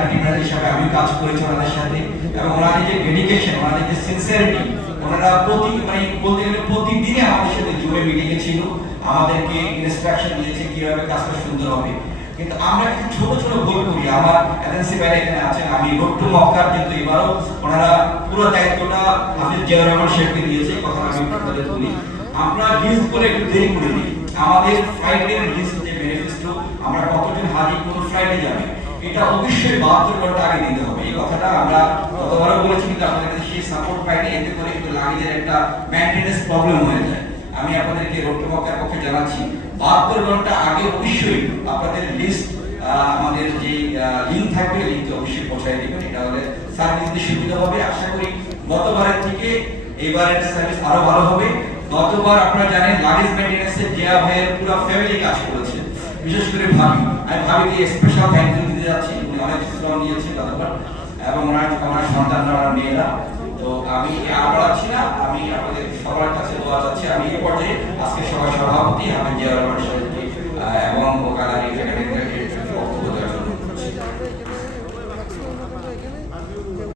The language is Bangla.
কন্টিনিউয়ার হিসাবে আমি কাজ করেছি ওনাদের সাথে, এবং ওনাদের যে ডেডিকেশন, ওনাদের যে সিনসিয়ারিটি, ওনারা বলতে গেলে প্রতিদিনে আমাদের সাথে জুমে মিটিংয়ে ছিল, আমাদেরকে ইনস্ট্রাকশন দিয়েছে কিভাবে কাজটা সুন্দর হবে। কিন্তু আমরা একটু ছোট ছোট ভুল করি। আমার এজেন্সি বাইরে এখানে আছেন, আমি রোড টু মক্কার কিন্তু এবারও ওনারা পুরো দায়িত্বটা হাফিজ জিয়াউর রহমান শেখকে দিয়েছে, কথা আমি আপনাদের বলি। আমরা লিস্ট করে একটু দেরি করে দিই, আমাদের ফ্লাইটের লিস্ট যে ম্যানিফেস্টো, আমরা কতজন হাজি কোন ফ্লাইটে যাবে, এটা অবশ্যই 72 ঘন্টা আগে দিতে হবে। এই কথাটা আমরা গতবারও বলেছি, কিন্তু আপনাদের কাছে সেই সাপোর্ট পাইনি, এতে করে কিন্তু লাগেজের একটা মেইনটেনেন্স প্রবলেম হয়ে যায়। আমি আপনাদেরকে রোড টু মক্কার পক্ষে জানাচ্ছি 72 ঘন্টা আগে অবশ্যই আপনাদের লিস্ট, আমাদের যে লিঙ্ক থাকবে লিঙ্কে অবশ্যই পৌঁছায় দিবেন। এটা হলে সার্ভিস দিতে সুবিধা হবে। আশা করি গতবারের থেকে এবারের সার্ভিস আরো ভালো হবে। গতবার আপনারা জানেন লাগেজ মেইনটেনেন্সে জিয়া ভাইয়ের পুরো ফ্যামিলি কাজ করেছে, বিশেষ করে ভাবি। আমি ভাবিকে স্পেশাল থ্যাংক ইউ দিতে যাচ্ছি, উনি অনেক শ্রম নিয়েছেন গতবার, এবং ওনার সন্তানরা, ওনার মেয়েরা। তো আমি আর বাড়াচ্ছি না, আমি আপনাদের সবার কাছে দোয়া চাচ্ছি। আমি এই পর্যায়ে আজকে সভার সভাপতি হাফিজ জিয়াউর রহমান সাহেবকে এবং ওকালারি